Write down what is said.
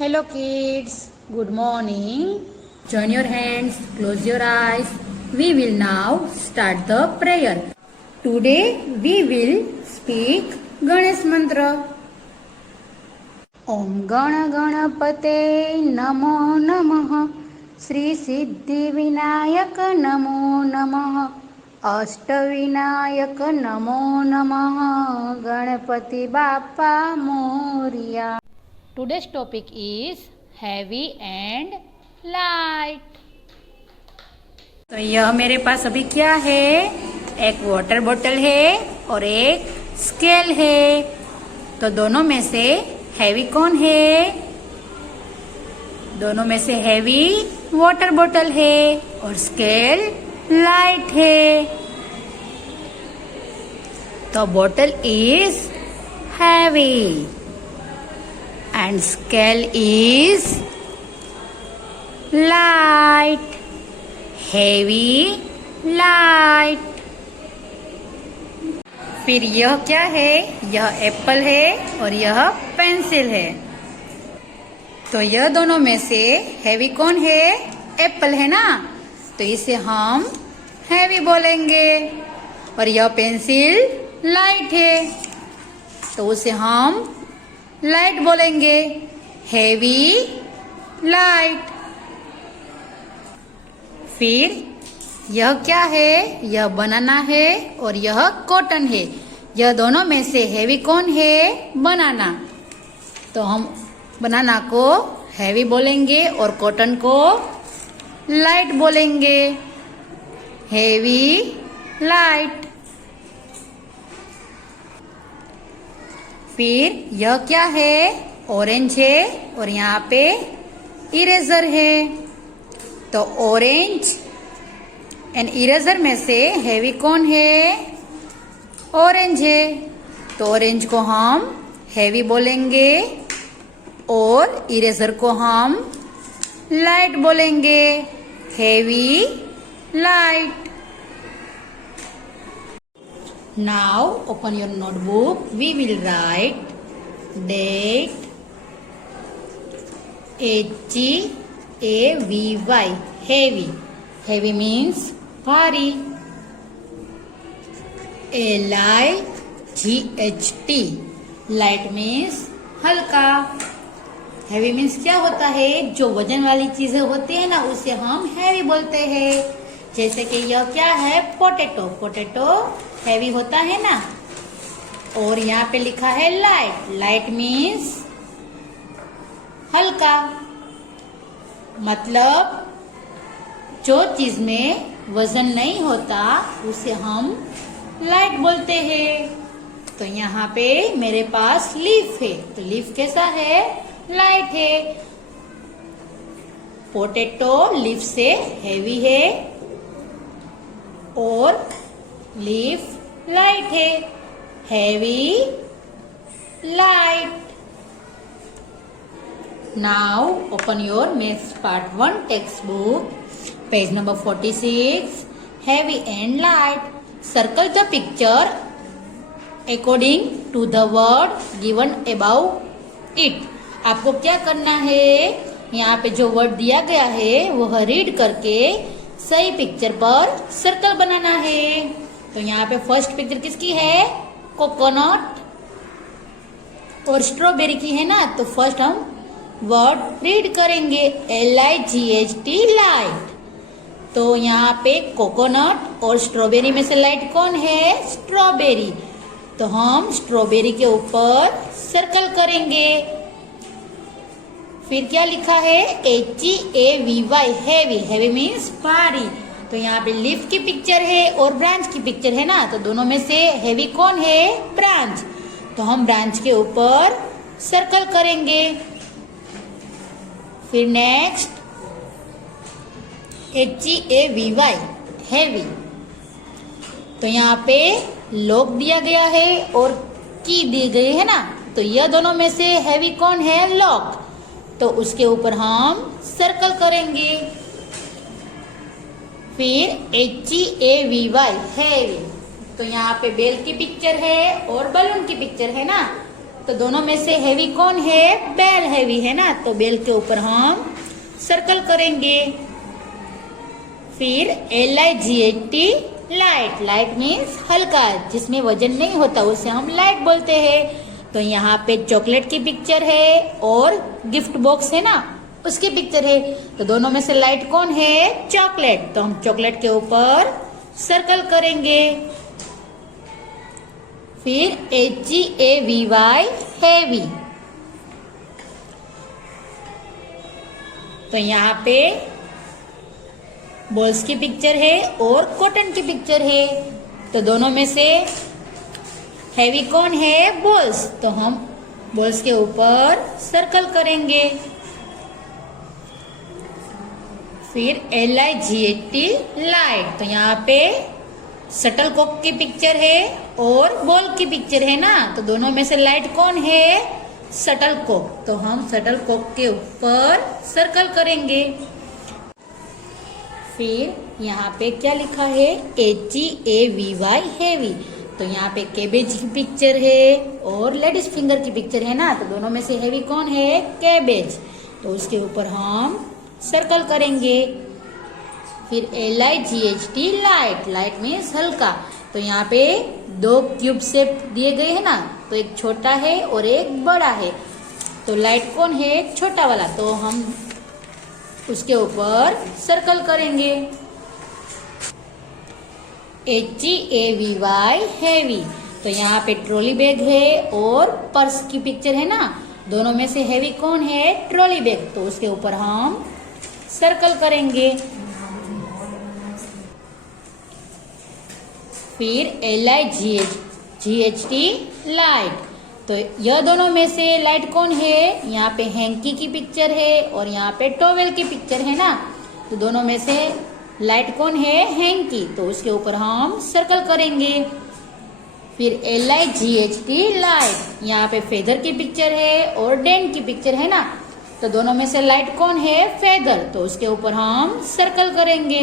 Hello kids, good morning. Join your hands, close your eyes. We will now start the prayer. Today we will speak Ganesh mantra. Om Gana Ganapate Namo Namah Sri Siddhi Vinayak Namo Namah Ashtavinayak Namo Namah Ganapati Bappa Moria. Today's topic is heavy and light. तो यह मेरे पास अभी क्या है, एक water बोतल है और एक स्केल है। तो दोनों में से हैवी कौन है? दोनों में से हैवी वाटर बोतल है और स्केल लाइट है। तो बोतल is heavy and scale is light. Heavy, light. फिर यह क्या है? यह एप्पल है और यह पेंसिल है। तो यह दोनों में से हैवी कौन है? एप्पल है ना, तो इसे हम हैवी बोलेंगे। और यह पेंसिल लाइट है तो उसे हम लाइट बोलेंगे। Heavy, light. फिर यह क्या है? यह बनाना है और यह कॉटन है। यह दोनों में से हैवी कौन है? बनाना। तो हम बनाना को हैवी बोलेंगे और कॉटन को लाइट बोलेंगे। Heavy, light. फिर यह क्या है? ऑरेंज है और यहाँ पे इरेजर है। तो ऑरेंज एंड इरेजर में से हैवी कौन है? ऑरेंज है। तो ऑरेंज को हम हैवी बोलेंगे और इरेजर को हम लाइट बोलेंगे। Heavy, light. Now open your notebook. We will write date HEAVY. Heavy. Heavy means भारी. LIGHT. Light means हल्का. Heavy means क्या होता है? जो वजन वाली चीजें होती है ना, उसे हम हैवी बोलते हैं। जैसे कि यह क्या है? पोटैटो। पोटैटो हैवी होता है ना। और यहाँ पे लिखा है लाइट। लाइट मीन्स हल्का। मतलब जो चीज में वजन नहीं होता उसे हम लाइट बोलते हैं। तो यहाँ पे मेरे पास लीफ है। तो लीफ कैसा है? लाइट है। पोटैटो लीफ से हैवी है और लीफ लाइट है। Heavy, light. Now open your maths part 1 text book, page number 46, heavy and light. Circle the picture according to the word given about it. आपको क्या करना है? यहाँ पे जो वर्ड दिया गया है वह रीड करके सही पिक्चर पर सर्कल बनाना है। तो यहाँ पे फर्स्ट पिक्चर किसकी है? कोकोनट और स्ट्रॉबेरी की है ना। तो फर्स्ट हम वर्ड रीड करेंगे LIGHT, लाइट। तो यहाँ पे कोकोनट और स्ट्रॉबेरी में से लाइट कौन है? स्ट्रॉबेरी। तो हम स्ट्रॉबेरी के ऊपर सर्कल करेंगे। फिर क्या लिखा है? HEAVY, heavy. हैवी मीन्स भारी। तो यहाँ पे लीफ की पिक्चर है और ब्रांच की पिक्चर है ना। तो दोनों में से हैवी कौन है? ब्रांच। तो हम ब्रांच के ऊपर सर्कल करेंगे। फिर नेक्स्ट HEAVY, हैवी। तो यहाँ पे लॉक दिया गया है और की दी गई है ना। तो यह दोनों में से हैवी कौन है? लॉक। तो उसके ऊपर हम सर्कल करेंगे। फिर HEAVY, हैवी। तो यहाँ पे बेल की पिक्चर है और बलून की पिक्चर है ना। तो तो दोनों में से हैवी कौन है? बेल हैवी है ना, तो बेल के ऊपर हम सर्कल करेंगे। फिर LIGHT लाइट, लाइट मीन्स हल्का, जिसमें वजन नहीं होता उसे हम लाइट बोलते हैं। तो यहाँ पे चॉकलेट की पिक्चर है और गिफ्ट बॉक्स है ना, उसकी पिक्चर है। तो दोनों में से लाइट कौन है? चॉकलेट। तो हम चॉकलेट के ऊपर सर्कल करेंगे। फिर HEAVY हैवी, तो यहाँ पे बॉल्स की पिक्चर है और कॉटन की पिक्चर है। तो दोनों में से हैवी कौन है? बॉल्स। तो हम बॉल्स के ऊपर सर्कल करेंगे। फिर LIGHT लाइट, तो यहाँ पे शटल कॉक की पिक्चर है और बॉल की पिक्चर है ना, तो दोनों में से लाइट कौन है? Shuttlecock. तो हम शटल कॉक के ऊपर सर्कल करेंगे। फिर यहाँ पे क्या लिखा है? HEAVY हैवी, तो यहाँ पे कैबेज की पिक्चर है और लेडीज फिंगर की पिक्चर है ना, तो दोनों में से हैवी कौन है? कैबेज। तो उसके ऊपर हम सर्कल करेंगे। फिर LIGHT लाइट, लाइट मीन्स हल्का, तो यहाँ पे दो क्यूब शेप दिए गए हैं ना, तो एक छोटा है और एक बड़ा है। तो लाइट कौन है? छोटा वाला, तो हम उसके ऊपर सर्कल करेंगे। HEAVY हैवी, तो यहाँ पे ट्रॉली बैग है और पर्स की पिक्चर है ना, दोनों में से हैवी कौन है? Trolley bag. तो उसके ऊपर हम सर्कल करेंगे। फिर LIGHT लाइट, तो यह दोनों में से लाइट कौन है? यहाँ पे हैंकी की पिक्चर है और यहाँ पे टॉवेल की पिक्चर है ना, तो दोनों में से लाइट कौन है? हैंकी। तो उसके ऊपर हम सर्कल करेंगे। फिर LIGHT लाइट, यहाँ पे फेदर की पिक्चर है और डेंट की पिक्चर है ना, तो दोनों में से लाइट कौन है? फेदर। तो उसके ऊपर हम सर्कल करेंगे।